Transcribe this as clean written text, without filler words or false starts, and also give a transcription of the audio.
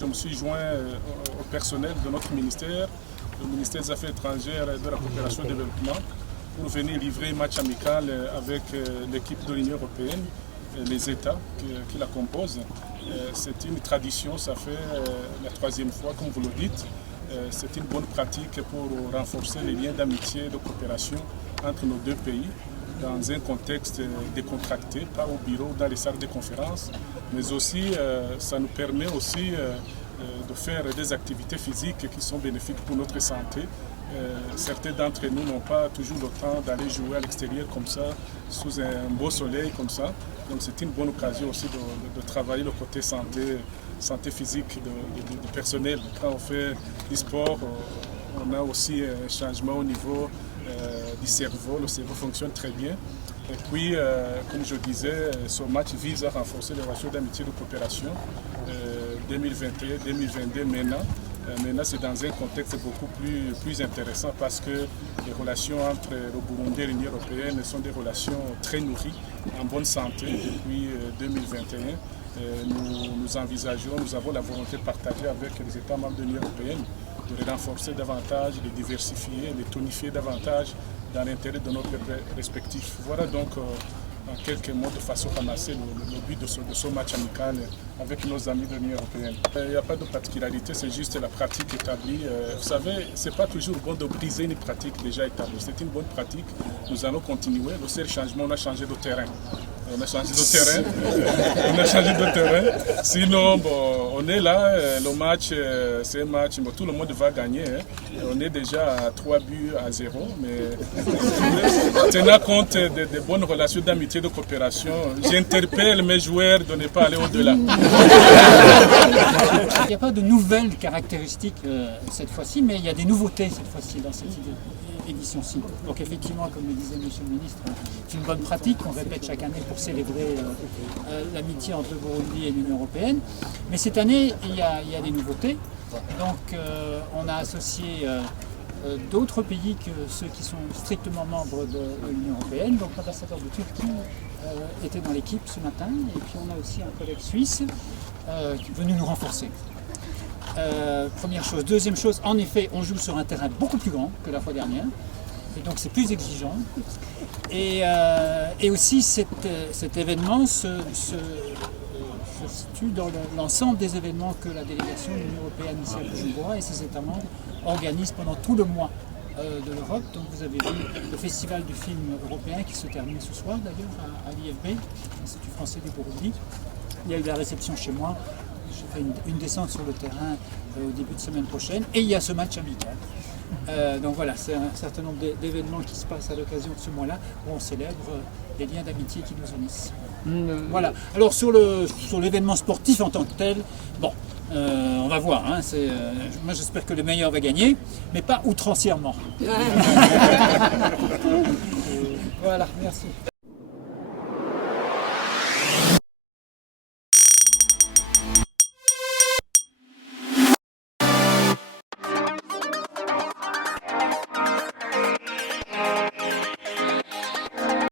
Je me suis joint au personnel de notre ministère, le ministère des Affaires étrangères et de la coopération et du développement, pour venir livrer un match amical avec l'équipe de l'Union européenne, les États qui la composent. C'est une tradition, ça fait la troisième fois, comme vous le dites. C'est une bonne pratique pour renforcer les liens d'amitié et de coopération entre nos deux pays, dans un contexte décontracté, pas au bureau, dans les salles de conférence, mais aussi ça nous permet aussi de faire des activités physiques qui sont bénéfiques pour notre santé. Certains d'entre nous n'ont pas toujours le temps d'aller jouer à l'extérieur comme ça, sous un beau soleil comme ça. Donc c'est une bonne occasion aussi de travailler le côté santé physique du personnel. Quand on fait du sport, on a aussi un changement au niveau du cerveau. Le cerveau fonctionne très bien. Et puis, comme je disais, ce match vise à renforcer les relations d'amitié et de coopération 2021-2022 maintenant. Maintenant, c'est dans un contexte beaucoup plus intéressant parce que les relations entre le Burundi et l'Union européenne sont des relations très nourries, en bonne santé depuis 2021. Nous envisageons, nous avons la volonté de partager avec les États membres de l'Union européenne, de les renforcer davantage, de les diversifier, de les tonifier davantage dans l'intérêt de nos peuples respectifs. Voilà donc en quelques mots de façon ramassée le but de ce match amical avec nos amis de l'Union européenne. Il n'y a pas de particularité, c'est juste la pratique établie. Vous savez, ce n'est pas toujours bon de briser une pratique déjà établie. C'est une bonne pratique. Nous allons continuer. Le seul changement, on a changé de terrain. On a changé de terrain. Sinon, bon, on est là. Le match, c'est un match. Bon, tout le monde va gagner. Hein. On est déjà à 3 buts à 0. Mais tenant compte des bonnes relations d'amitié et de coopération, j'interpelle mes joueurs de ne pas aller au-delà. Il n'y a pas de nouvelles caractéristiques cette fois-ci, mais il y a des nouveautés cette fois-ci dans cette édition-ci. Donc effectivement, comme le disait M. le ministre, c'est une bonne pratique qu'on répète chaque année pour célébrer l'amitié entre le Burundi et l'Union européenne. Mais cette année, il y a des nouveautés. Donc on a associé d'autres pays que ceux qui sont strictement membres de l'Union européenne. Donc l'ambassadeur de Turquie était dans l'équipe ce matin, et puis on a aussi un collègue suisse qui est venu nous renforcer. Première chose. Deuxième chose, en effet, on joue sur un terrain beaucoup plus grand que la fois dernière, et donc c'est plus exigeant. Et aussi cet événement se situe dans l'ensemble des événements que la délégation de l'Union européenne ici à Bujumbura et ses États membres organisent pendant tout le mois de l'Europe. Donc vous avez vu le festival du film européen qui se termine ce soir d'ailleurs à l'IFB, l'Institut français du Burundi. Il y a eu la réception chez moi. Je fais une descente sur le terrain au début de semaine prochaine, et il y a ce match amical. Donc voilà, c'est un certain nombre d'événements qui se passent à l'occasion de ce mois-là, où on célèbre les liens d'amitié qui nous unissent. Voilà. Alors sur l'événement sportif en tant que tel, bon, on va voir. Hein, moi j'espère que le meilleur va gagner, mais pas outrancièrement. Voilà, merci.